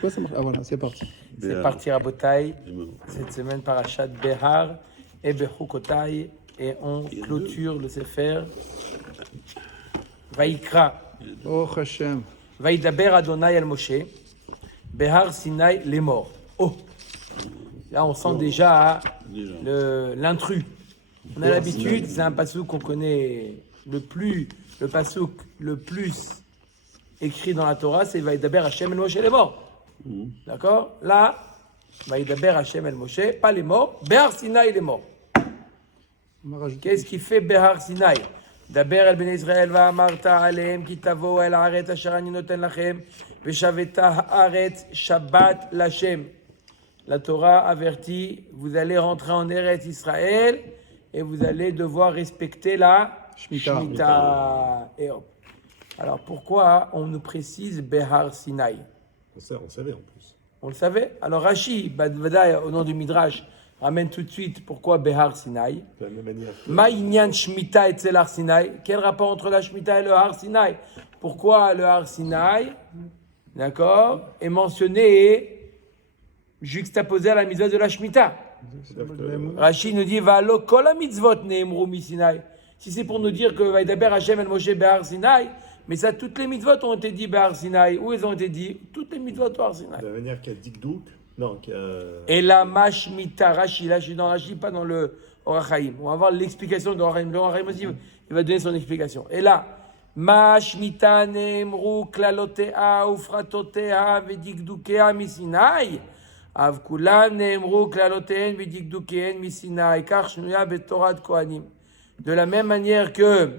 Pourquoi ça marche? Ah voilà, c'est parti. C'est parti Rabotai. Cette semaine, Parashat Behar et Bechukotai. Et on clôture le Sefer. Vaikra. Oh Hachem. Vaidaber Adonai el Moshe. Behar Sinai les morts. Oh! Là, on sent déjà l'intrus. On a l'habitude, c'est un passouk qu'on connaît le passouk le plus écrit dans la Torah, c'est Vaidaber Hashem el Moshe les morts. D'accord? Là, Vaidaber Hashem el Moshe, pas les morts, Behar Sinai les morts. Qu'est-ce qui fait Behar Sinai? Daber el ben Israël va amarta alehem ki tavo el haaretz asher ani noten lachem veshaveta haaretz shabbat lachem. La Torah avertit, vous allez rentrer en Eretz Israël et vous allez devoir respecter la Shemitah. Et hop. Alors pourquoi on nous précise Behar Sinai? On savait en plus. On le savait. Alors Rashi, au nom du Midrash, ramène tout de suite pourquoi Behar Sinai. De la même manière. Ma'inyan Shemitah et Har Sinai. Quel rapport entre la Shemitah et le Har Sinai? Pourquoi le Har Sinai, d'accord, est mentionné juxtaposé à la mitzvah de la Shemitah? Rashi nous dit Va'alo kol ha-mitzvot ne'emru mi-Sinai. Si c'est pour nous dire que Vaidaber Hashem el Moshe Behar Sinai, mais ça, toutes les mitzvot ont été dites Behar Sinai. Où elles ont été dites? Toutes les mitzvot au Har Sinai. De la manière qu'il y a Dikdouk, non, qu'il y a... Et la Mashmita, Rashi, là je suis dans Rashi, pas dans le Orach Chaim. On va voir l'explication de Orach Chaim. Le Orach Chaim aussi, il va donner son explication. Et là, Mashmita ne'emru klalotea ufratotea vedikdukea mi-Sinai. Av kulan ne'emru klaloteen vedikdukeen mi-Sinai. Kach shnuya betorat kohanim. De la même manière que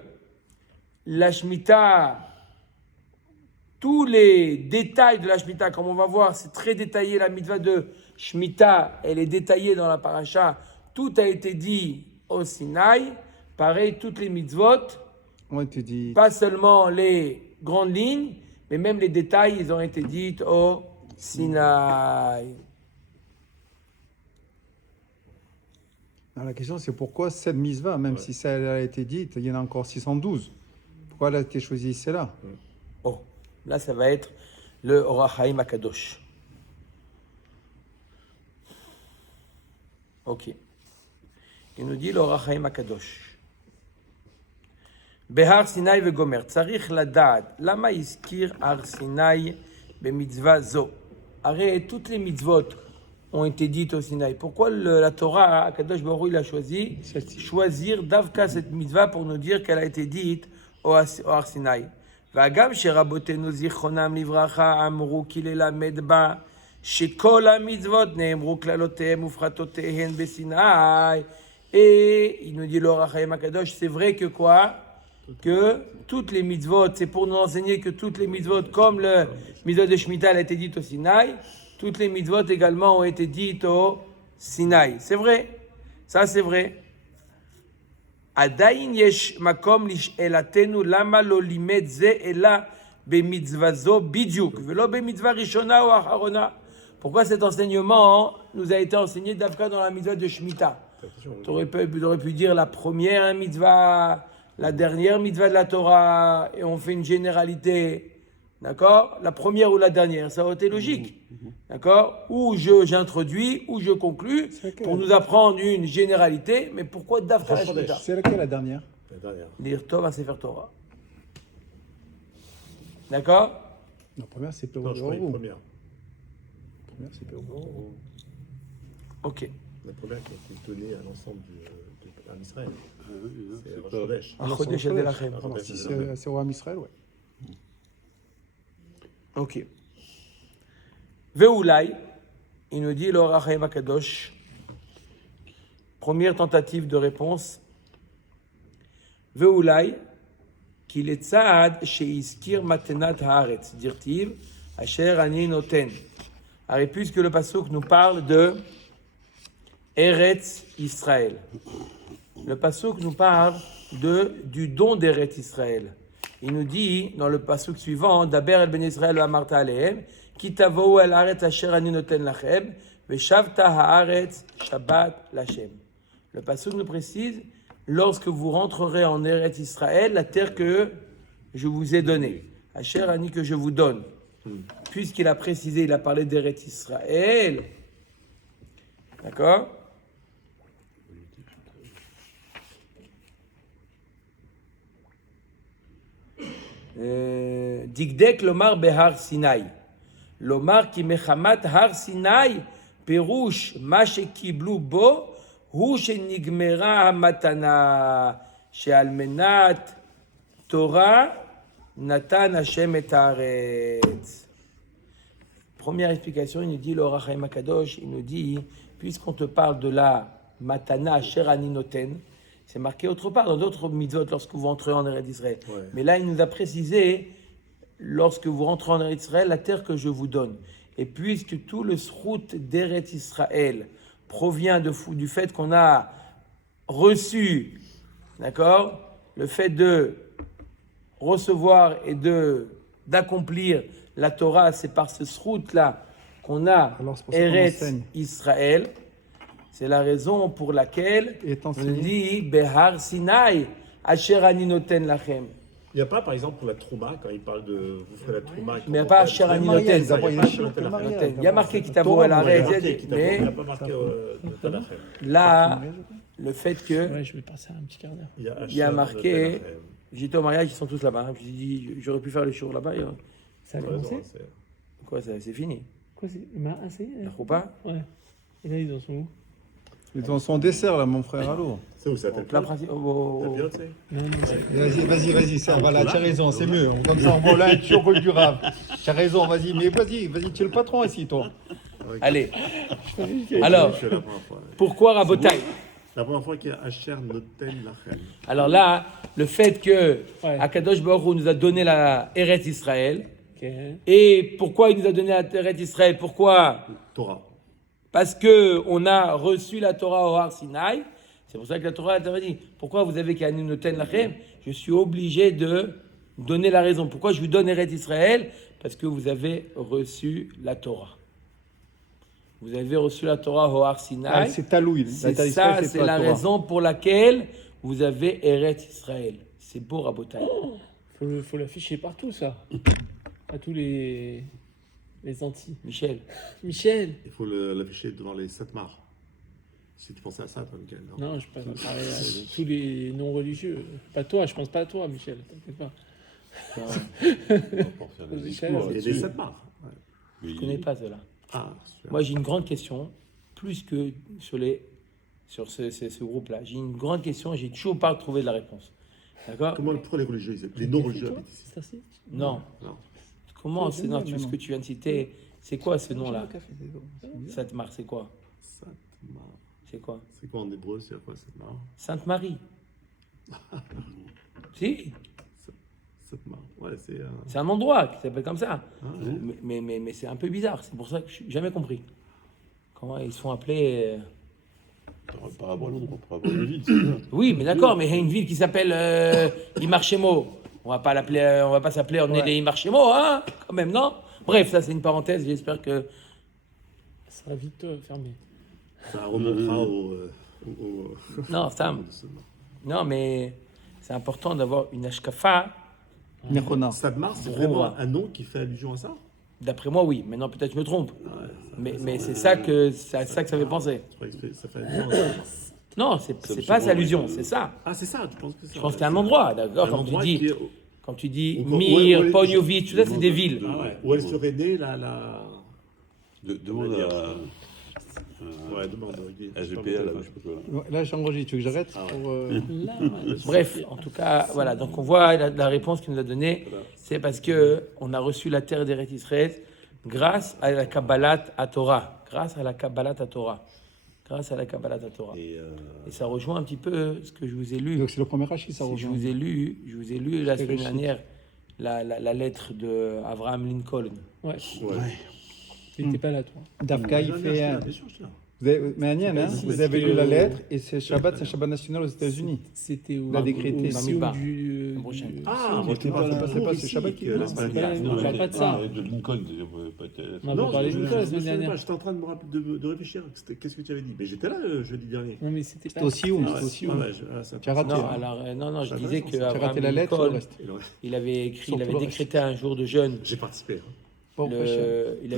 la Shemitah, tous les détails de la Shemitah, comme on va voir, c'est très détaillé, la mitzvah de Shemitah, elle est détaillée dans la paracha, tout a été dit au Sinaï, pareil, toutes les mitzvot, On te dit. pas seulement les grandes lignes, mais même les détails, ils ont été dit au Sinaï. Alors, la question c'est pourquoi cette mitzvah, même si ça a été dite, il y en a encore 612. Pourquoi elle a été choisie celle-là? Oh, là ça va être le Orach Chaim Akadosh. Ok. Il nous dit le Orach Chaim Akadosh. Behar Sinai vegomer. Tzarich ladad. Lama iskir Har Sinai bemitzvah zo. Arrête, toutes les mitzvot ont été dites au Sinaï. Pourquoi la Torah, Akadosh Baruch Hu, il a choisir Davka cette mitzvah pour nous dire qu'elle a été dite au Har Sinai. והגם שרבותינו זיכרונם לברכה אמרו כי ללמד בה שכל המצוות נאמרו כללותיהם ופחתותיהן בסיני. Et il nous dit le Orach Chaim Akadosh, c'est vrai que quoi? Que toutes les mitzvot, c'est pour nous enseigner que toutes les mitzvot, comme le mitzvot de Shemitah a été dite au Sinaï, toutes les mitzvot également ont été dites au Sinaï. C'est vrai, ça c'est vrai. עדיין יש מקום לשאלתנו למה לא לימד זה אלא במצווה זו בדיוק ולא במצווה ראשונה או אחרונה. Pourquoi cet enseignement nous a été enseigné d'Avka dans la mitzvah de Shemitah? Tu aurais pu dire la première mitzvah, la dernière mitzvah de la Torah, et on fait une généralité. D'accord? La première ou la dernière, ça aurait été logique. D'accord? Ou j'introduis, ou je conclus, pour nous apprendre une généralité, mais pourquoi Davka la Shemitah? C'est laquelle la dernière? La dernière. Lire Tov à Sefer Torah. D'accord? La première c'est Non, je crois Péro. la première. La première c'est Péro. Ok. La première qui a été donnée à l'ensemble de Israël. C'est Rosh Chodesh. Un Chodesh Adelachem. Si c'est au Ham Israël, ouais. Ok. Veoulai, il nous dit le Orach Chaim Akadosh, première tentative de réponse. Veoulai, qu'il est tzad sheiskir matenat haaretz, dirtiv, asher ani noten. Alors, puisque le pasuk nous parle de Eretz Israël, le pasuk nous parle du don d'Eretz Israël. Il nous dit dans le pasuk suivant, Daber el ben Israël amarta alehem, ki tavou el haaretz asher ani noten lachem, veshavta haaretz shabbat lachem. Le pasuk nous précise, lorsque vous rentrerez en Eretz Israël, la terre que je vous ai donnée, asher ani que je vous donne. puisqu'il a précisé, il a parlé d'Eretz Israël. D'accord? Dikdek lomar behar Sinai. Lomar ki mechamat har Sinai, perush ma shekiblu bo, hu shenigmera hamatana, she'al menat Torah natan Hashem et haaretz. Première explication, il nous dit, le Or HaChaim HaKadosh, il nous dit, puisqu'on te parle de la matana asher ani noten, c'est marqué autre part, dans d'autres mitzvot, lorsque vous entrez en Eretz Israël. Ouais. Mais là, il nous a précisé, lorsque vous rentrez en Eretz Israël, la terre que je vous donne. Et puisque tout le srout d'Eretz Israël provient du fait qu'on a reçu, d'accord, le fait de recevoir et d'accomplir la Torah, c'est par ce srout-là qu'on a Alors, c'est pour ça qu'on Eretz enseigne. Israël. C'est la raison pour laquelle est on enseigné. dit Behar Sinai, Asher ani noten lachem. Il n'y a pas, par exemple, pour la Trouma, quand il parle de vous ferez la Trouma. Mais il n'y a pas Asher ani noten. D'abord, il y a Asher le mariage. Noten. Il y a marqué qui t'a Torah, à la il y a raison, mais Il n'y a pas marqué Noten Lachem. là, le fait que Ouais, je vais passer un petit quart d'heure. Il y a, il y a Asher marqué, Noten Lachem. j'étais au mariage, ils sont tous là-bas. Je me suis dit, j'aurais pu faire le show là-bas. Ça a Ouais, commencé non, c'est- Quoi, c'est fini. Quoi, c'est. Ah, ça y est La choupa. Ouais. Et là, ils en sont où? Ils ont son dessert, là, mon frère, allô. C'est où ça Donc là, t'as bien, tu sais. Non, non, Vas-y, ça va là, tu as raison, c'est mieux. Comme ça, on voit là, tu roules durable. Tu as raison, vas-y, mais vas-y, tu es le patron ici, toi. Allez, Et alors, je fais la première fois. pourquoi Rabotai? La première fois qu'il y a Asher Noten Lachem. Alors là, le fait que Ouais. Akadosh Baruch Hu nous a donné la Eretz Israël, ok. et pourquoi il nous a donné la Eretz Israël? Pourquoi? Torah. Parce que on a reçu la Torah au Har Sinai. C'est pour ça que la Torah a dit, pourquoi vous avez qu'à noten lachem? Je suis obligé de donner la raison. Pourquoi je vous donne Eretz Israël? Parce que vous avez reçu la Torah. Vous avez reçu la Torah au Har Ah, Sinai. c'est Talouï. C'est ça, c'est la raison pour laquelle vous avez Eretz Israël. C'est beau, Rabotai. Faut l'afficher partout, ça. À tous les Antilles. Michel. Michel. Il faut l'afficher devant les Satmar. Si tu pensais à ça, toi, Michael. Non. Non, je pense à parler à tous les non-religieux. Pas toi, je pense pas à toi, Michel. T'inquiète pas. Michel, Il y a des Satmar. Ouais. Je ne connais pas cela. Ah, super. Moi, j'ai une grande question, plus que sur ce groupe-là. J'ai une grande question et j'ai toujours pas trouvé de la réponse. D'accord? Pourquoi les religieux, les non-religieux habitent ici? C'est assez. Non. Non. Comment c'est c'est non, bien, ce non. que tu viens de citer? C'est quoi ce nom-là? Sainte-Marc, c'est quoi? Satmar. C'est quoi? C'est quoi en hébreu, c'est quoi Satmar? Sainte-Marie. Si, Satmar. Ouais, c'est. c'est un endroit qui s'appelle comme ça. Ah, ouais. Mais c'est un peu bizarre. C'est pour ça que je n'ai jamais compris. Comment ils se font appeler. Par rapport à l'endroit, par rapport à la ville, c'est bien. Oui, mais d'accord, mais il y a une ville qui s'appelle Imarchemo. On va pas s'appeler on est les Imarchemo, hein, quand même, non? Bref, ça c'est une parenthèse. J'espère que Ça sera vite fermé. Ça remontera au. non, Sam. Non, mais c'est important d'avoir une ashkafa. Nechona. Satmar, c'est Gros, vraiment ouais. un nom qui fait allusion à ça? D'après moi, oui. Maintenant, peut-être je me trompe. Ouais, Mais c'est ça que ça fait penser. ça fait allusion à ça. Non, c'est pas cette allusion, c'est ça. Ah, c'est ça, tu penses que c'est ça? Je pense qu'il y a un endroit, d'accord. Un Quand tu endroit dis, qui est- quand tu dis Où- où- Mir, où- Ponyovic, tout ça, c'est des villes. Ah ouais. Où elle serait née, la. Demande Ouais, demande. à GPA, là, je sais pas quoi. Là, j'enregistre. Tu veux que j'arrête pour, Là, ouais. Bref, en tout cas, voilà. Donc on voit la réponse qu'il nous a donnée, c'est parce que on a reçu la terre d'Eretz Israël grâce à la Kabbalat à Torah, grâce à la Kabbalat à Torah, grâce à la Kabbalat à Torah. Et ça rejoint un petit peu ce que je vous ai lu. Donc, c'est le premier rachis, ça Je rejoint. vous ai lu la C'est semaine le dernière la lettre de Abraham Lincoln. Ouais. Ouais. T'étais pas là, toi. Dafka, il fait. Bien sûr, je suis là. Vous avez, mais Aniel, hein, vous avez lu la lettre et c'est Shabbat, c'est Shabbat national aux États-Unis. C'était au. La décrété. au Bamidbar. Sioum du. Le prochain. Ah, moi, je parle pas, c'est pas, c'est Shabbat qui est là. c'est pas là, non, on parle pas de ça. De Lincoln, peut-être. On va parler de ça la semaine pas. dernière. J'étais en train de me rappeler, de réfléchir. Qu'est-ce que tu avais dit? Mais j'étais là jeudi dernier. Non, mais c'était pas. C'était au Sioum, Ah c'était ouais, au Sioum. ouais, ça- Tu as raté. Non, alors, non, je C'est disais intéressant, que ça. Tu as Abraham raté la lettre, le Lincoln, reste. Et le reste. il avait Sauf décrété le un jour de jeûne. J'ai participé. Bon, prochain. il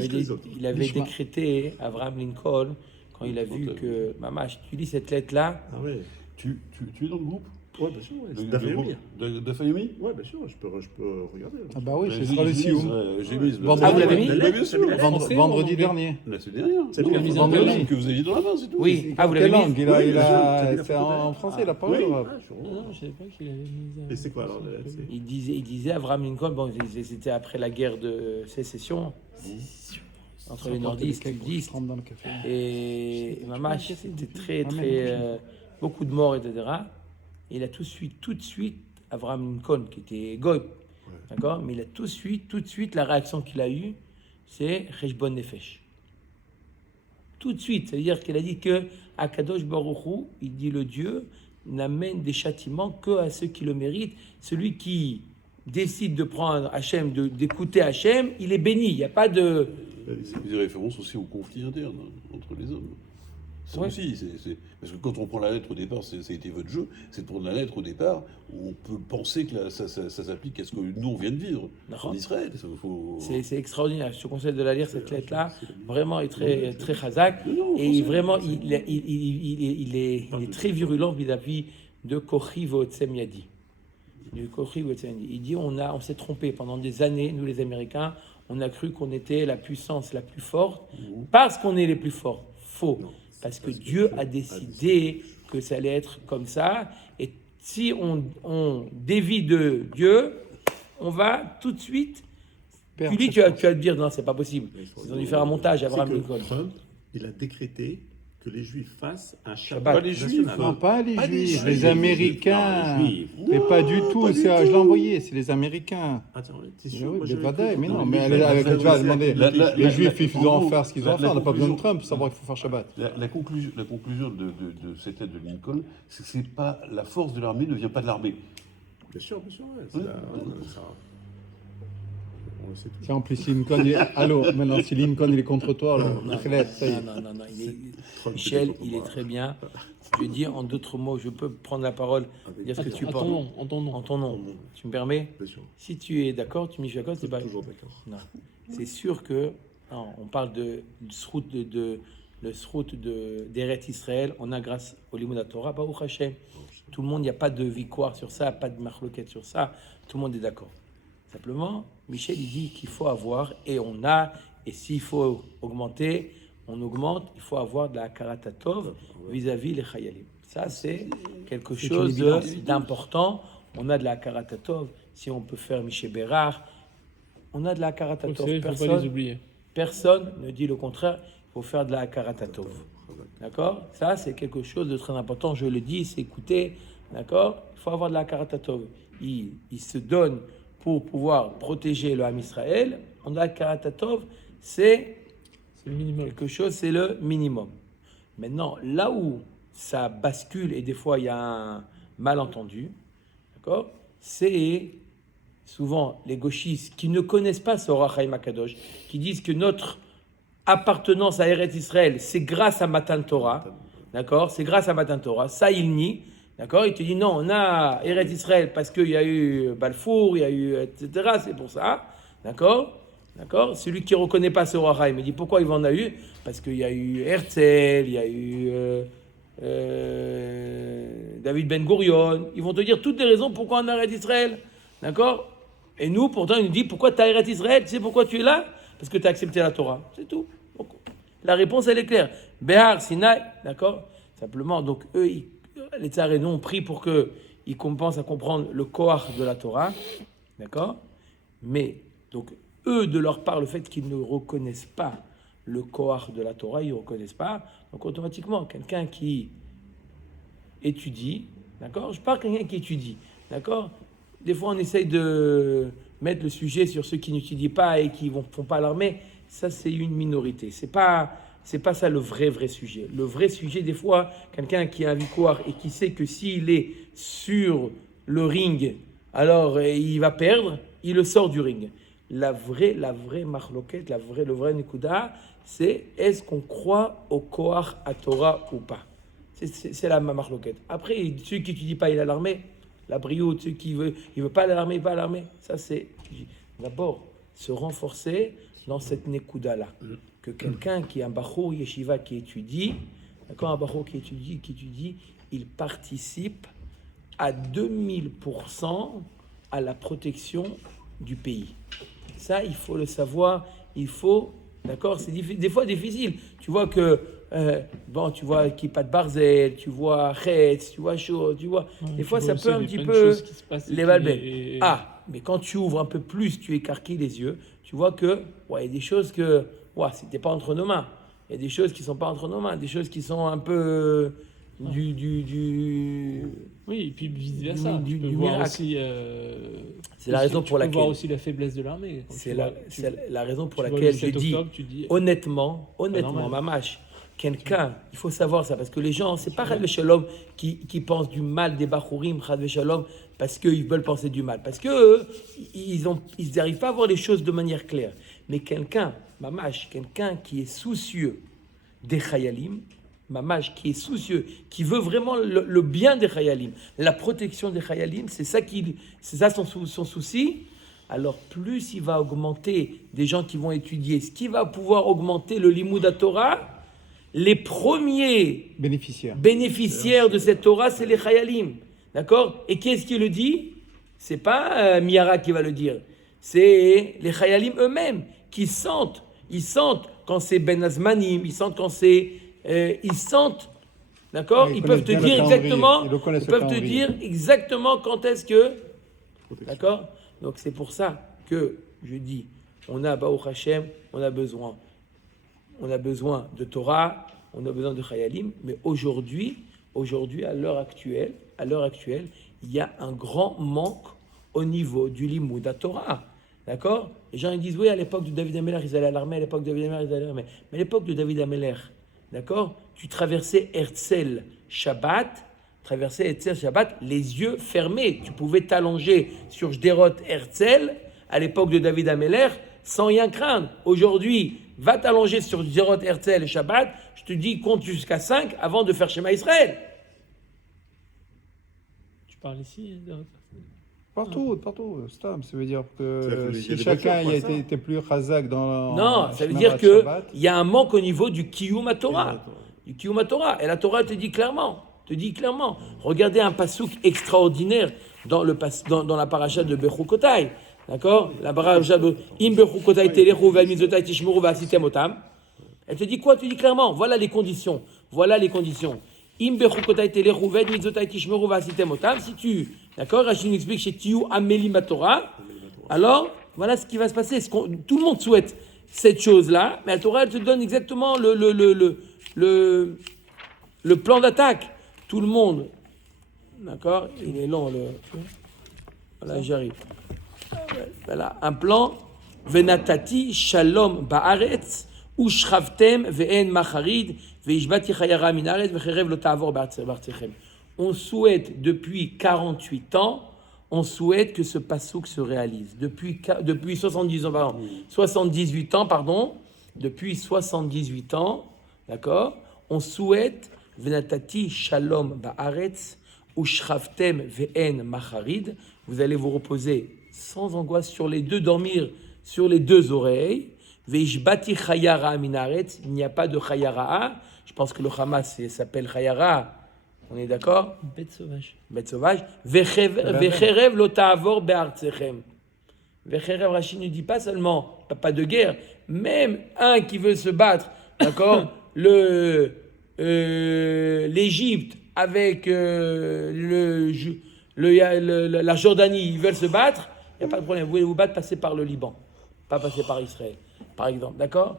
avait Lishma. décrété, Abraham Lincoln, quand il a vu que, Mamash, tu lis cette lettre-là, Ah ouais. Tu es dans le groupe Ouais, bien sûr. Ouais. de, D'Afrique. de Fayoumi Ouais, bien sûr, je peux regarder. Ah bah oui, J'ai ce sera le mis, Sioum. J'ai mis. Vendredi. Ah, vous l'avez mis Oui, bien sûr. Français ou Vendredi anglais dernier. La semaine dernière. C'est Non, bien, la vendredi. vendredi que vous aviez dans la main, c'est tout. oui, ah, vous Quelle l'avez langue mis il a, Oui, il bien sûr, t'as vu a, la c'est photo en français, il a pas Oui. eu. Ah, je suis Non, je savais pas qu'il avait mis ça. Et c'est quoi alors il disait Abraham Lincoln, bon, c'était après la guerre de sécession, entre les nordistes et les sudistes, trempe dans le café. et Mamash, c'était très, beaucoup de morts, etc. Et il a tout de suite, Abraham Lincoln, qui était goy, d'accord, mais il a tout de suite, la réaction qu'il a eue, c'est Cheshbon Nefesh. Tout de suite, c'est-à-dire qu'il a dit que Akadosh Baruch Hu, il dit le Dieu, n'amène des châtiments que à ceux qui le méritent. Celui qui décide de prendre Hachem, d'écouter Hachem, il est béni. Il n'y a pas de... Il y a des références aussi aux conflits internes entre les hommes. Ça Ouais. aussi, parce que quand on prend la lettre au départ, ça a été votre jeu, c'est de prendre la lettre au départ où on peut penser que ça s'applique à ce que nous on vient de vivre en Israël. Ça, C'est extraordinaire. Je te conseille de la lire, cette lettre-là. Vraiment, elle est très, très chazak. Et vraiment, il est très virulent vis-à-vis de Kochi Votsem Yadi. Il dit on s'est trompé pendant des années, nous les Américains, on a cru qu'on était la puissance la plus forte parce qu'on est les plus forts. Faux. Parce que Dieu a décidé que ça allait être comme ça. Et si on dévie de Dieu, on va tout de suite. Tu dis, tu vas te dire, non, c'est pas possible. Ils ont dû faire un montage à Abraham Lincoln. Trump, il a décrété que les Juifs fassent un Shabbat. Shabbat Pas les Juifs, national. Non, pas les Pas les Juifs, Juifs. les Américains. Non, les Juifs. Mais pas du tout, pas du je l'ai tout. envoyé, c'est les Américains. Attends, t'es Oui, sûr? Moi, mais j'avais pas cru d'ailleurs, mais qu'on non, avait mais dit- tu vas demander. La- Les Juifs, ils en doivent gros, faire ce qu'ils la- doivent faire, on n'a pas besoin de conclusion- Trump pour savoir qu'il faut faire Shabbat. La conclusion de cette lettre de Lincoln, c'est que c'est pas la force de l'armée ne vient pas de l'armée. Bien sûr, ouais. C'est Oui. On le sait tous. Si en plus Lincoln, allô, maintenant si Lincoln il est contre toi, alors Khaled, ça y est. Non. Trump, Michel, c'était il est pour très bien. Je vais dire en d'autres mots, je peux prendre la parole, dire ce que tu En penses. ton nom, en ton nom. En ton nom. Tu me permets? Bien sûr. Si tu es d'accord, tu me dis d'accord, c'est pas. Toujours d'accord. Non. C'est sûr que non, on parle de srout le srout d'Eret Israël. On a grâce au Limud Torah, Baruch Hashem. Tout le monde, il n'y a pas de victoire sur ça, pas de marloquette sur ça. Tout le monde est d'accord. Simplement, Michel, il dit qu'il faut avoir, et on a, et s'il faut augmenter, on augmente, il faut avoir de la karatatov vis-à-vis les chayalim. Ça, c'est quelque chose d'important. On a de la karatatov. Si on peut faire Michel Bérard, on a de la karatatov. Il ne faut pas les oublier. Personne ne dit le contraire. Il faut faire de la karatatov. D'accord? Ça, c'est quelque chose de très important. Je le dis, c'est écouter. D'accord? Il faut avoir de la karatatov. Il se donne pour pouvoir protéger le Ham Israël. On a la karatatov, c'est C'est le minimum. quelque chose, c'est le minimum. Maintenant, là où ça bascule et des fois il y a un malentendu, d'accord, c'est souvent les gauchistes qui ne connaissent pas ce Orach Chaim Akadosh, qui disent que notre appartenance à Eretz Israël, c'est grâce à Matan Torah, d'accord, c'est grâce à Matan Torah. Ça, il nie, d'accord. Il te dit non, on a Eretz Israël parce qu'il y a eu Balfour, il y a eu etc. C'est pour ça, d'accord. D'accord? Celui qui ne reconnaît pas ce roi Chaim, il dit pourquoi il en a eu? Parce qu'il y a eu Herzl, il y a eu David Ben Gurion. Ils vont te dire toutes les raisons pourquoi on arrête Israël. D'accord? Et nous, pourtant, il nous dit pourquoi tu arrêtes Israël? Tu sais pourquoi tu es là? Parce que tu as accepté la Torah. C'est tout. Donc, la réponse, elle est claire. Behar, Sinaï, d'accord? Simplement, donc eux, les tsars et nous, on prie pour qu'ils commencent à comprendre le koach de la Torah. D'accord? Mais, donc, eux, de leur part, le fait qu'ils ne reconnaissent pas le koach de la Torah, ils ne reconnaissent pas. Donc, automatiquement, quelqu'un qui étudie, d'accord? Je parle de quelqu'un qui étudie, d'accord? Des fois, on essaye de mettre le sujet sur ceux qui n'étudient pas et qui ne font pas l'armée. Ça, c'est une minorité. C'est pas ça le vrai sujet. Le vrai sujet, des fois, quelqu'un qui a un victoire et qui sait que s'il est sur le ring, alors il va perdre, il le sort du ring. La vraie marloquette, le vrai nikuda, c'est est-ce qu'on croit au koach à Torah ou pas? C'est la marloquette. Après, ceux qui n'étudient pas, il a l'armée. La brioute, ceux qui veut, il veut pas l'armée, pas l'armée. Ça, c'est d'abord se renforcer dans cette Nekuda-là. Que quelqu'un qui est un Bachour Yeshiva qui étudie, d'accord, un Bachour qui étudie, il participe à 2000% à la protection du pays. Ça, il faut le savoir, il faut, d'accord, c'est des fois difficile. Tu vois que, tu vois Kippat Barzel, tu vois Chetz, tu vois Chaud, tu vois, des fois ça peut un petit peu les balbés. Ah, mais quand tu ouvres un peu plus, tu écarquilles les yeux, tu vois que, il y a des choses que, c'était pas entre nos mains. Il y a des choses qui sont pas entre nos mains, des choses qui sont un peu Oui, et puis vice-versa. du voir miracle. aussi, c'est la raison pour laquelle. Tu peux voir aussi la faiblesse de l'armée. C'est la raison pour laquelle je dis, honnêtement, Mamash, quelqu'un, il faut savoir ça, parce que les gens, c'est pas Chad Shalom qui pensent du mal des Bachurim, Chad Shalom, parce qu'ils veulent penser du mal. Parce que ils n'arrivent pas à voir les choses de manière claire. Mais quelqu'un, Mamash, quelqu'un qui est soucieux des Chayalim, Mamash, qui est soucieux, qui veut vraiment le bien des Chayalim, la protection des Chayalim, c'est ça son souci. Alors plus il va augmenter des gens qui vont étudier, ce qui va pouvoir augmenter le Limud Torah, les premiers bénéficiaires de cette Torah, c'est les Chayalim. D'accord? Et qui est-ce qui le dit? C'est pas Miara qui va le dire, c'est les Chayalim eux-mêmes qui sentent. Ils sentent quand c'est Ben Azmanim, ils sentent quand c'est... ils sentent, d'accord? Ils peuvent te dire exactement quand est-ce que, d'accord? Donc c'est pour ça que je dis, on a Baruch Hashem, on a besoin de Torah, on a besoin de Chayalim, mais aujourd'hui, à l'heure actuelle, il y a un grand manque au niveau du Limud à Torah. D'accord? Les gens ils disent, oui, à l'époque de David Ameler, ils allaient à l'armée, mais à l'époque de David Ameler, d'accord? Tu traversais Herzl Shabbat, les yeux fermés. Tu pouvais t'allonger sur Jderot Herzl à l'époque de David Ameler sans rien craindre. Aujourd'hui, va t'allonger sur Jderot Herzl Shabbat, je te dis compte jusqu'à 5 avant de faire Shema Israël. Tu parles ici Partout, Stam. Ça veut dire que si chacun était plus chazak dans... Non, ça veut dire qu'il y a un manque au niveau du Kiyum HaTorah. Du Kiyum HaTorah. Et la Torah te dit clairement. Regardez un pasouk extraordinaire dans la paracha de Bechukotai. D'accord? La paracha de Im Bechukotai telechu ve'al mitzvotai tishmeru ve'asitem otam. Elle te dit quoi? Tu dis clairement, voilà les conditions. Im Bechukotai telechu ve'al mitzvotai tishmeru ve'asitem otam. Si tu... D'accord? Rachid explique chez Tiou Amélim Torah. Alors, voilà ce qui va se passer. Tout le monde souhaite cette chose-là, mais la Torah, elle te donne exactement le plan d'attaque. Tout le monde. D'accord? Il est long, Voilà, j'arrive. Voilà, un plan. Venatati shalom ba'aretz, ushravtem ve'en macharid, ve'ishbati chayara minaret, ve'cherev lo ta'avor ba'artechem. On souhaite depuis 48 ans, que ce pasouk se réalise. Depuis 78 ans, d'accord, on souhaite venatati shalom ba'aretz ushravtem ve'en macharid. Vous allez vous reposer sans angoisse sur les deux, dormir sur les deux oreilles. Ve'ishbati chayara minaretz. Il n'y a pas de chayara. Je pense que le Hamas s'appelle chayara. On est d'accord? Bête sauvage. Vecherev lo ta'avor be'artechem. Vecherev, Rachid ne dit pas seulement pas de guerre, même un qui veut se battre, d'accord? L'Égypte avec la Jordanie, ils veulent se battre, il n'y a pas de problème. Vous voulez vous battre, passez par le Liban, pas passer par Israël, par exemple, d'accord?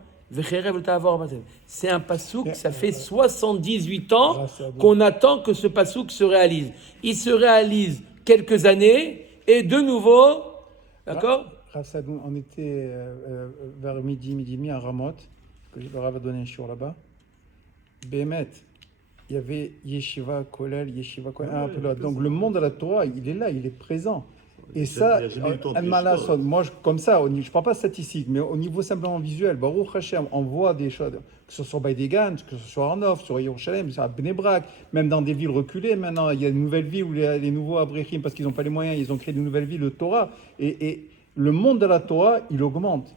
C'est un pasouk, ça fait 78 ans qu'on attend que ce pasouk se réalise. Il se réalise quelques années et de nouveau, d'accord? On était vers midi et demi à Ramot, que le Rav a donné un shiur là-bas. Bémet, il y avait Yeshiva Kolel, un peu là. Donc le monde de la Torah, il est là, il est présent. Et ça, moi, comme ça, je ne parle pas statistique, mais au niveau simplement visuel, Baruch Hashem, on voit des choses, que ce soit Baïdegan, que ce soit Arnof, sur Yerushalem, à Bnei Brak, même dans des villes reculées. Maintenant, il y a une nouvelle ville où les nouveaux Abrechim, parce qu'ils n'ont pas les moyens, ils ont créé de nouvelles villes de Torah. Et le monde de la Torah, il augmente.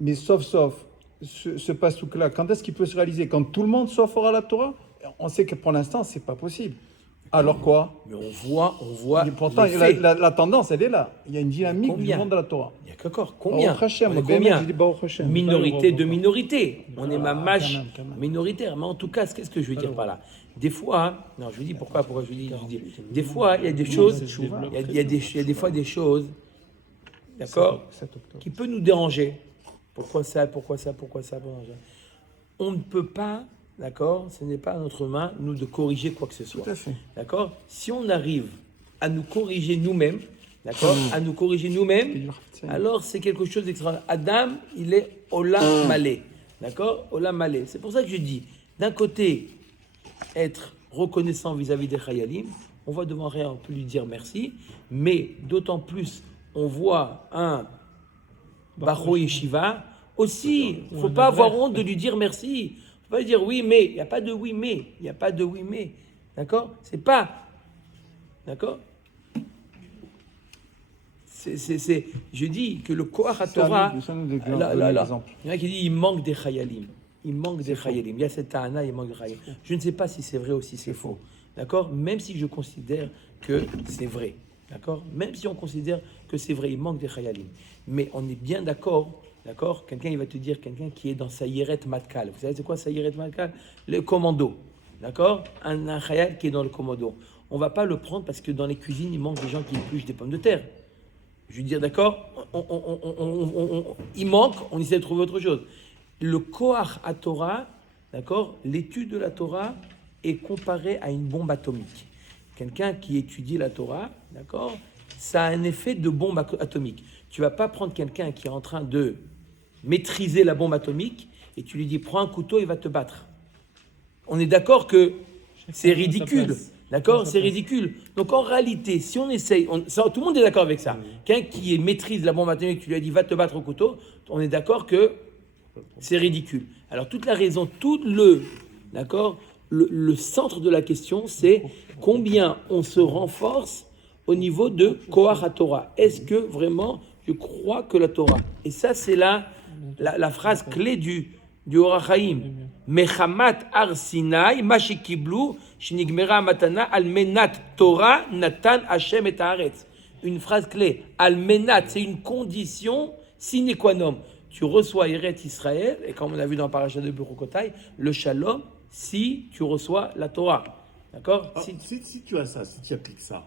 Mais sauf, ce pasouk-là, quand est-ce qu'il peut se réaliser? Quand tout le monde s'offre à la Torah? On sait que pour l'instant, c'est pas possible. Alors quoi? Mais on voit. Mais pourtant, les faits. la tendance, elle est là. Il y a une dynamique du Combien? monde de la Torah. Il y a qu'encore. Combien? Baruch Hashem, On est Bémet, combien? je dis Baruch Hashem. Minorité de minorité. On est mamache quand même. minoritaire. Mais en tout cas, qu'est-ce que je veux dire par là? Des fois, non, je vous dis pourquoi je dis. Des fois, il y a des choses, il y a des fois des choses, d'accord, 7 octobre. qui peut nous déranger. Pourquoi ça? On ne peut pas, d'accord, ce n'est pas à notre main, nous, de corriger quoi que ce soit. Tout à fait. D'accord? Si on arrive à nous corriger nous-mêmes, d'accord, à nous corriger nous-mêmes, alors c'est quelque chose d'extraordinaire. Adam, il est Olam Malé, d'accord? Olam Malé. C'est pour ça que je dis, d'un côté, être reconnaissant vis-à-vis des Chayalim, on va devant rien, on peut lui dire merci, mais d'autant plus, on voit un Bachor Yeshiva, aussi, il ne faut pas avoir honte de lui dire merci. Il ne faut pas lui dire oui, mais. Il n'y a pas de oui, mais. Il n'y a pas de oui, mais. D'accord? C'est pas. D'accord? Je dis que le Koach HaTorah. Ça nous Là. exemple. Il y en a qui disent il manque des Chayalim. Il manque des Chayalim. Il y a cette Ta'ana, il manque des Chayalim. Je ne sais pas si c'est vrai ou si c'est faux. D'accord? Même si je considère que c'est vrai. D'accord? Même si on considère que c'est vrai, il manque des Chayalim. Mais on est bien d'accord. D'accord? Quelqu'un, il va te dire, quelqu'un qui est dans sa Yeret Matkal. Vous savez, c'est quoi sa Yeret Matkal? Le commando. D'accord? Un Chayal qui est dans le commando. On ne va pas le prendre parce que dans les cuisines, il manque des gens qui épluchent des pommes de terre. Je veux dire, d'accord? Il manque, on essaie de trouver autre chose. Le Koach HaTorah, d'accord? L'étude de la Torah est comparée à une bombe atomique. Quelqu'un qui étudie la Torah, d'accord? Ça a un effet de bombe atomique. Tu ne vas pas prendre quelqu'un qui est en train de maîtriser la bombe atomique et tu lui dis prends un couteau, il va te battre. On est d'accord que c'est ridicule. D'accord? C'est ridicule. Donc en réalité, si on essaye, tout le monde est d'accord avec ça. Quelqu'un qui maîtrise la bombe atomique, tu lui as dit va te battre au couteau, on est d'accord que c'est ridicule. Alors toute la raison, d'accord, le centre de la question, c'est combien on se renforce au niveau de Koach HaTorah. Est-ce que vraiment je crois que la Torah? Et ça, c'est la phrase clé du Orach Chaim. Mechamat Har Sinai, ma shekiblu, shenigmera matana, almenat Torah, natan Hashem et haaretz. Une phrase clé. Almenat, c'est une condition sine qua non. Tu reçois Eretz Israël, et comme on a vu dans le parasha de Bechukotai, le shalom, si tu reçois la Torah. D'accord? Si tu as ça, si tu appliques ça,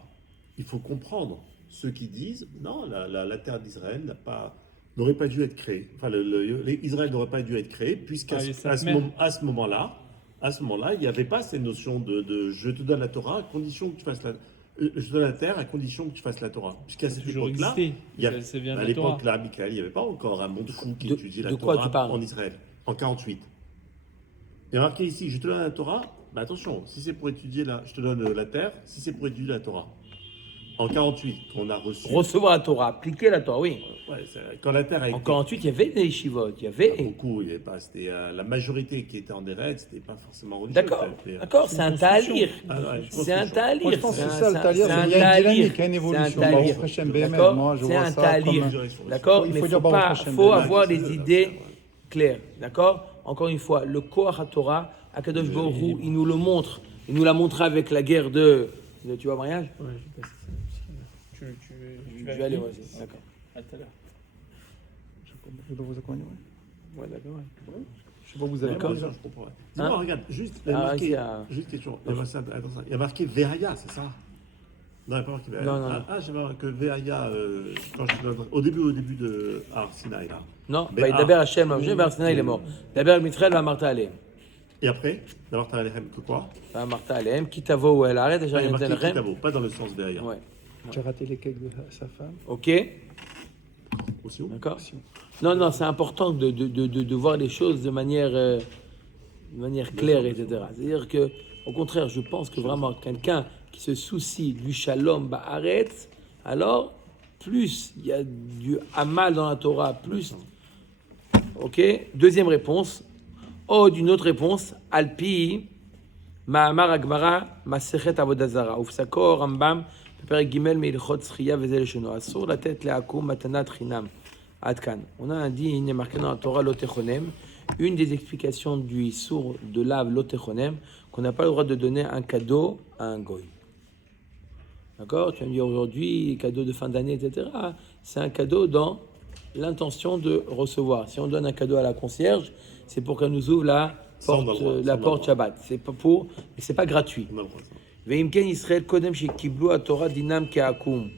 il faut comprendre ceux qui disent non, la terre d'Israël n'aurait pas dû être créée. Enfin, Israël n'aurait pas dû être créé, puisqu'à ce moment-là, il n'y avait pas ces notions de je te donne la Torah à condition que tu fasses je te donne la terre à condition que tu fasses la Torah. Puisqu'à cette époque-là, à l'époque-là, Michael, il n'y avait pas encore un monde fou qui étudiait la Torah en Israël, en 48. Il y a marqué ici, je te donne la Torah, mais attention, si c'est pour étudier je te donne la terre, si c'est pour étudier la Torah. En 48, qu'on a reçu... Recevoir la Torah, appliquer la Torah, oui. Ouais, quand la terre a été... En 48, il y avait des yeshivot, il y avait... Beaucoup, il n'y avait pas... C'était la majorité qui était en Eretz, c'était pas forcément religieux. D'accord, c'est un talir. C'est un talir. Moi, je pense que c'est ça le talir. Il y a une dynamique, une évolution. D'accord, c'est un talir. D'accord, mais il faut avoir les idées claires. D'accord. Encore une fois, le Koach HaTorah, Akadosh Baruch Hu, il nous le montre. Il nous l'a montré avec la guerre de... Tu vois, mariage? Ouais, je passe. Tu vais aller, vas-y. D'accord. À tout à l'heure. Je dois vous accompagner. Ouais, d'accord. Je sais pas, vous avez D'accord, pas je comprends. Dis-moi, regarde, juste question. Il y a marqué Veaya, c'est ça? Non, il n'y a pas marqué Veaya. Non. J'avais marqué Veaya au début de Har Sinai, là. Non, Daber Hashem, Har Sinai, il est mort. Daber Mitrael va Martha Alehem. Et après, Martha Alehem, que quoi? Martha Alehem, Kitavo ou El Aret, il y a marqué Kitavo, pas dans le sens Veaya. Ouais. Tu as raté les cakes de sa femme. Ok. Aussi. D'accord. Non, c'est important de voir les choses de manière claire, etc. C'est-à-dire que, au contraire, je pense que vraiment quelqu'un qui se soucie du shalom ba'aretz, alors plus il y a du amal dans la Torah, plus. Ok. Deuxième réponse. D'une autre réponse. Alpi ma'amar agmara masechet avodazara ufsako Rambam. פרק ג' מהלכות זכייה וזה לשונו. אסור לתת לעקום מתנת חינם. Adkan. On a dit, il est marqué dans la Torah Lotechonem, une des explications du Issour de l'Av Lotechonem, qu'on n'a pas le droit de donner un cadeau à un goy. D'accord? Tu vas me dire aujourd'hui, cadeau de fin d'année, etc. C'est un cadeau dans l'intention de recevoir. Si on donne un cadeau à la concierge, c'est pour qu'elle nous ouvre la porte Shabbat. C'est pas pour, c'est pas gratuit. Veimken Israël kodem shekiblu haTorah dinam ke'akum.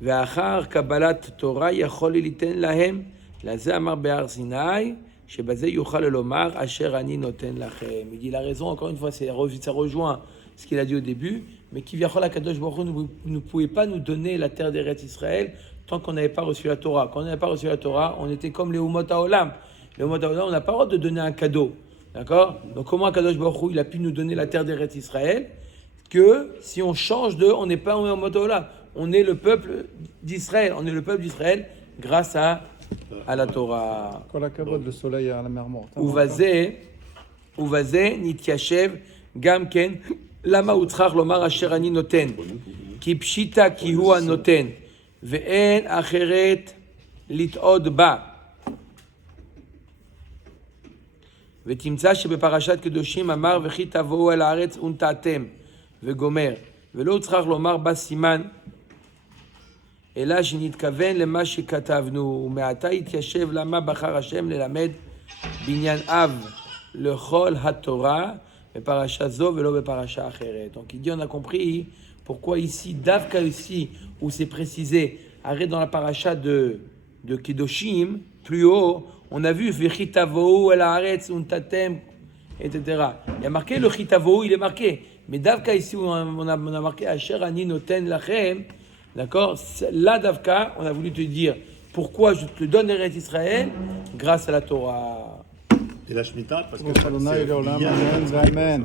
Ve'achar kabbalat Torah yachol liten lahem laze amar be'ar Sinai shebaze yuchal lomar asher ani noten lachem. Il dit la raison, encore une fois, ça rejoint ce qu'il a dit au début, mais qui vient la Kadosh Baruch Hu ne pouvait pas nous donner la terre d'Eretz Israël tant qu'on n'avait pas reçu la Torah. Quand on n'avait pas reçu la Torah, on était comme les Umot HaOlam. Les Umot HaOlam, on n'a pas le droit de donner un cadeau. D'accord? Donc comment Kadosh Baruch Hu, il a pu nous donner la terre d'Eretz Israël? Que si on change on n'est pas un Umot HaOlam. On est le peuple d'Israël. On est le peuple d'Israël grâce à la Torah. Quand la cabane, le soleil à la mer morte. Uvazé, Nityashev, Gamken, Lama Utrach Lomar Asher Ani Noten, Ki Pshita Ki Hu Anoten, Ve'en Acheret Lit'od Ba. ותמצא שבפרשת קדושים אמר וכי תבואו אל הארץ ונטעתם וגומר ולא צריך לומר בה סימן אלא שנתכוון למה שכתבנו ומעתה יתיישב למה בחר השם ללמד בניין אב לכל התורה בפרשה זו ולא בפרשה אחרת. Donc il dit on a compris pourquoi ici Davka ici où c'est précisé arrête dans la paracha de Kedoshim plus haut on a vu Vechitavou el haaretz untatem, etc. Il y a marqué le Chitavou, il est marqué. Mais Davka ici, on a marqué Asher ani noten lachem. D'accord? Là, Davka, on a voulu te dire pourquoi je te donne l'Eretz Israël grâce à la Torah. Et la Shemitah, parce que Amen.